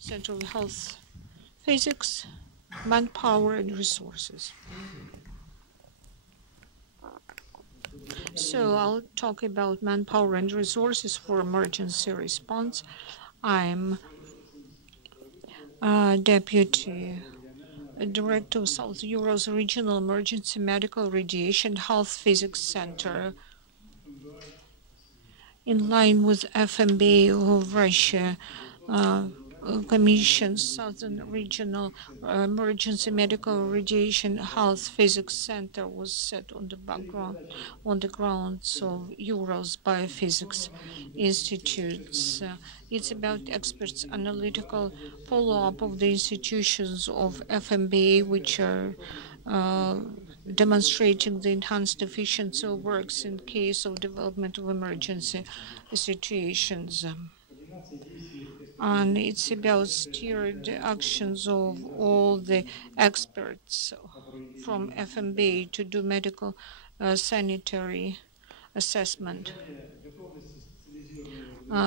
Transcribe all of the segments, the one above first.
Center of Health Physics, Manpower and Resources. So I'll talk about manpower and resources for emergency response. I'm Deputy Director of South Ural's Regional Emergency Medical Radiation Health Physics Center. In line with FMBA of Russia, Commission Southern Regional Emergency Medical Radiation Health Physics Center was set on the grounds of Urals Biophysics Institutes. It's about experts' analytical follow-up of the institutions of FMBA, which are demonstrating the enhanced efficiency of works in case of development of emergency situations. And it's about steered actions of all the experts from FMBA to do medical sanitary assessment,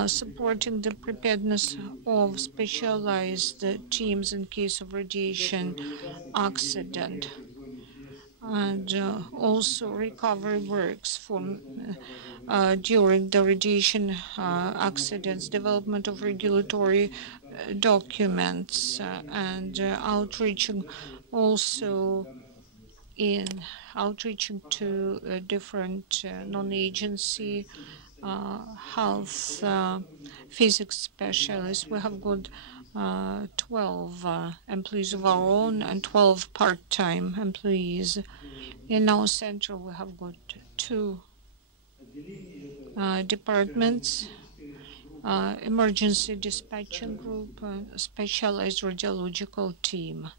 supporting the preparedness of specialized teams in case of radiation accident, and also recovery works from during the radiation accidents, development of regulatory documents, and outreaching also in outreaching to different non-agency health physics specialists. We have got 12 employees of our own and 12 part-time employees. In our center, we have got 2 departments, emergency dispatching group, specialized radiological team.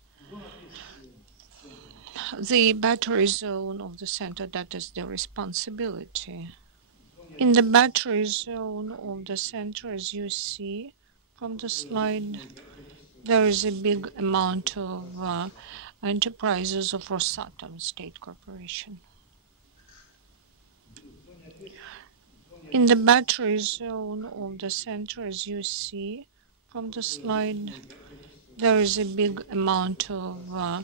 The battery zone of the center, that is the responsibility. In the battery zone of the center, as you see from the slide, there is a big amount of enterprises of Rosatom State Corporation. In the battery zone of the center, as you see from the slide, there is a big amount of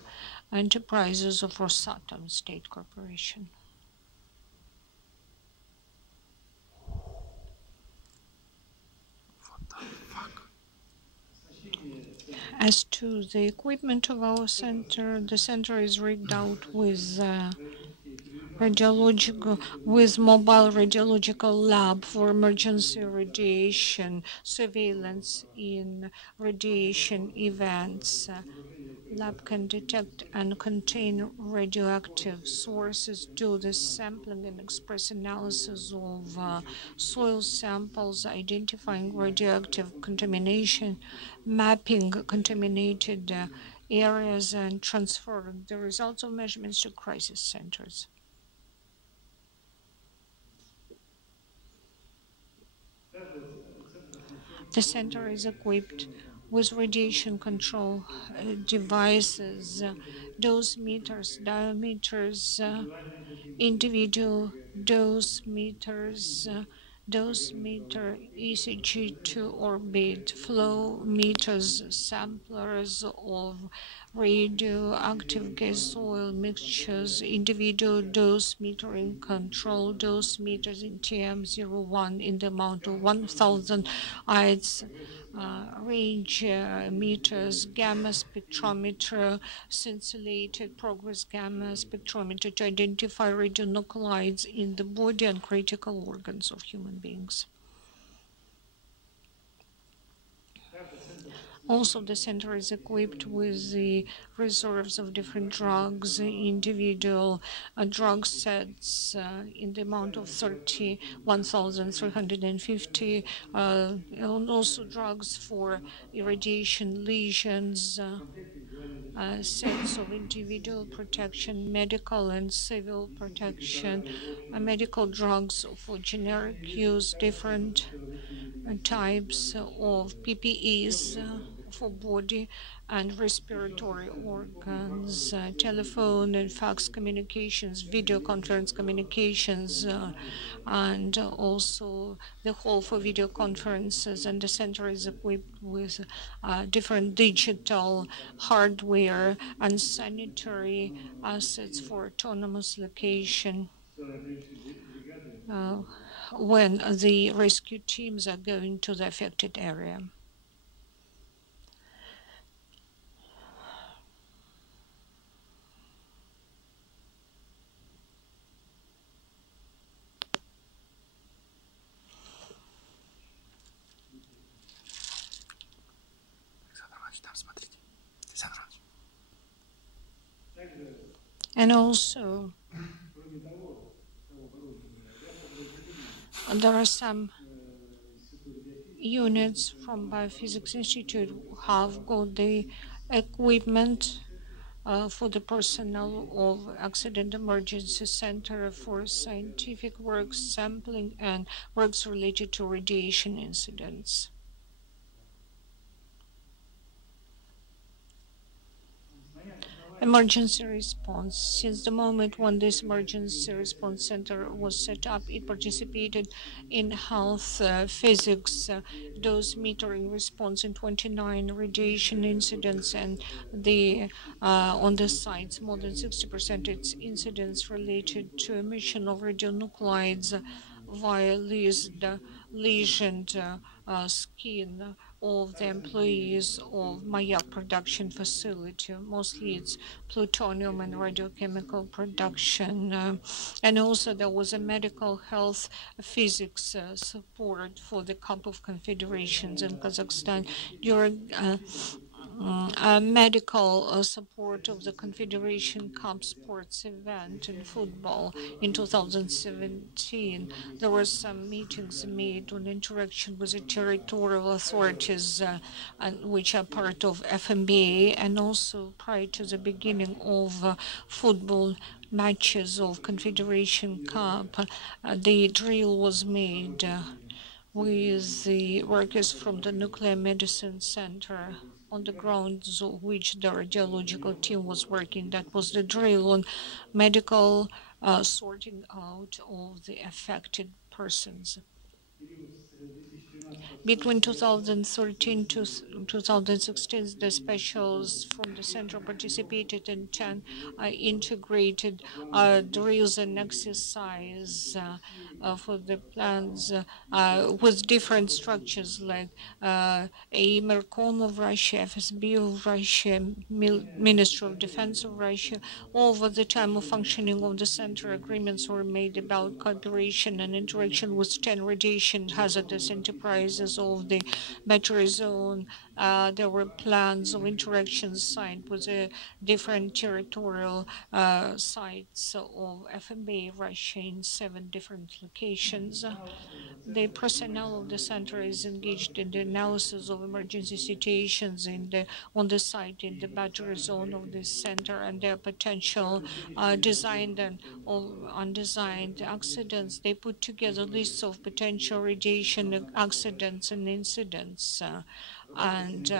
enterprises of Rosatom State Corporation. As to the equipment of our center, the center is rigged out with mobile radiological lab for emergency radiation surveillance in radiation events. Lab can detect and contain radioactive sources, do the sampling and express analysis of soil samples, identifying radioactive contamination, mapping contaminated areas, and transferring the results of measurements to crisis centers. The center is equipped with radiation control devices, dose meters, diometers, individual dose meters, dose meter, ECG to orbit, flow meters, samplers of radioactive gas oil mixtures, individual dose metering control, dose meters in TM01 in the amount of 1,000 IDs, range meters, gamma spectrometer, scintillated progress gamma spectrometer to identify radionuclides in the body and critical organs of human beings. Also, the center is equipped with the reserves of different drugs, individual drug sets in the amount of 31,350, and also drugs for irradiation lesions, sets of individual protection, medical and civil protection, medical drugs for generic use, different types of PPEs for body and respiratory organs, telephone and fax communications, video conference communications, and also the hall for video conferences. And the center is equipped with different digital hardware and sanitary assets for autonomous location when the rescue teams are going to the affected area. And also, there are some units from Biophysics Institute who have got the equipment for the personnel of Accident Emergency Center for scientific work, sampling, and works related to radiation incidents. Emergency response. Since the moment when this emergency response center was set up, it participated in health, physics, dose metering response in 29 radiation incidents, and on the sites, more than 60% its incidents related to emission of radionuclides via lesioned skin of the employees of Mayak production facility. Mostly it's plutonium and radiochemical production. And also there was a medical health physics support for the Cup of Confederations in Kazakhstan during medical support of the Confederation Cup sports event in football in 2017. There were some meetings made on interaction with the territorial authorities, which are part of FMBA, and also prior to the beginning of football matches of Confederation Cup, the drill was made with the workers from the Nuclear Medicine Center on the grounds of which the radiological team was working. That was the drill on medical sorting out of the affected persons. Between 2013 to 2016, the specials from the center participated in 10 integrated drills and exercise for the plans with different structures like Mercon of Russia, FSB of Russia, Ministry of Defense of Russia. Over the time of functioning of the center, agreements were made about cooperation and interaction with 10 radiation hazardous enterprises of the battery zone. There were plans of interactions signed with different territorial sites of FMBA Russia in 7 different locations. The personnel of the center is engaged in the analysis of emergency situations on the site in the battery zone of this center and their potential designed and undesigned accidents. They put together lists of potential radiation accidents and incidents and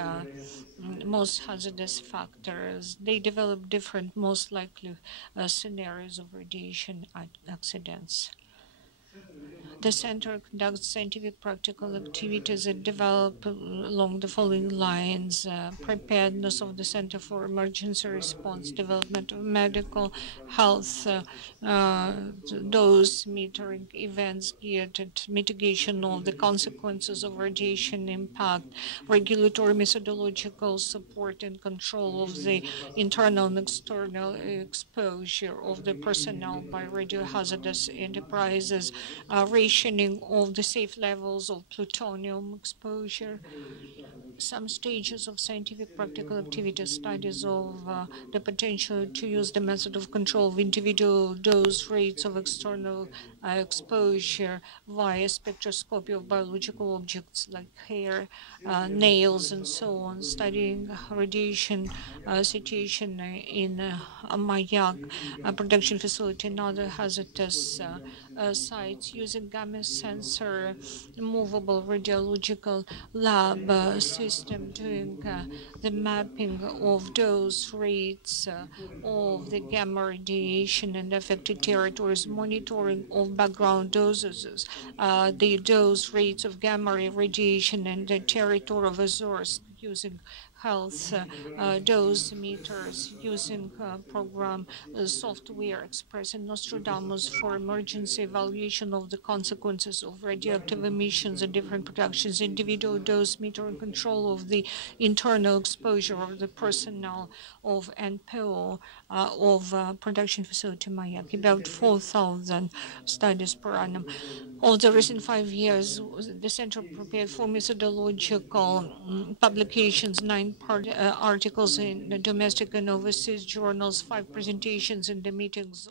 most hazardous factors. They develop different most likely scenarios of radiation accidents. The center conducts scientific practical activities that develop along the following lines: preparedness of the Center for Emergency Response, development of medical health, dose metering events geared at mitigation of the consequences of radiation impact, regulatory methodological support and control of the internal and external exposure of the personnel by radiohazardous enterprises, rationing of the safe levels of plutonium exposure, some stages of scientific practical activity, studies of the potential to use the method of control of individual dose rates of external exposure via spectroscopy of biological objects like hair, nails, and so on, studying radiation situation in Mayak production facility and other hazardous sites, using gamma sensor, movable radiological lab system, doing the mapping of dose rates of the gamma radiation and affected territories, monitoring of background doses, the dose rates of gamma radiation and the territory of Azores, using health dose meters, using program software express in Nostradamus for emergency evaluation of the consequences of radioactive emissions and different productions, individual dose meter and control of the internal exposure of the personnel of NPO of production facility Mayak, about 4,000 studies per annum. Over the recent 5 years, the Center prepared 4 methodological publications, 9 articles in the domestic and overseas journals, 5 presentations in the meetings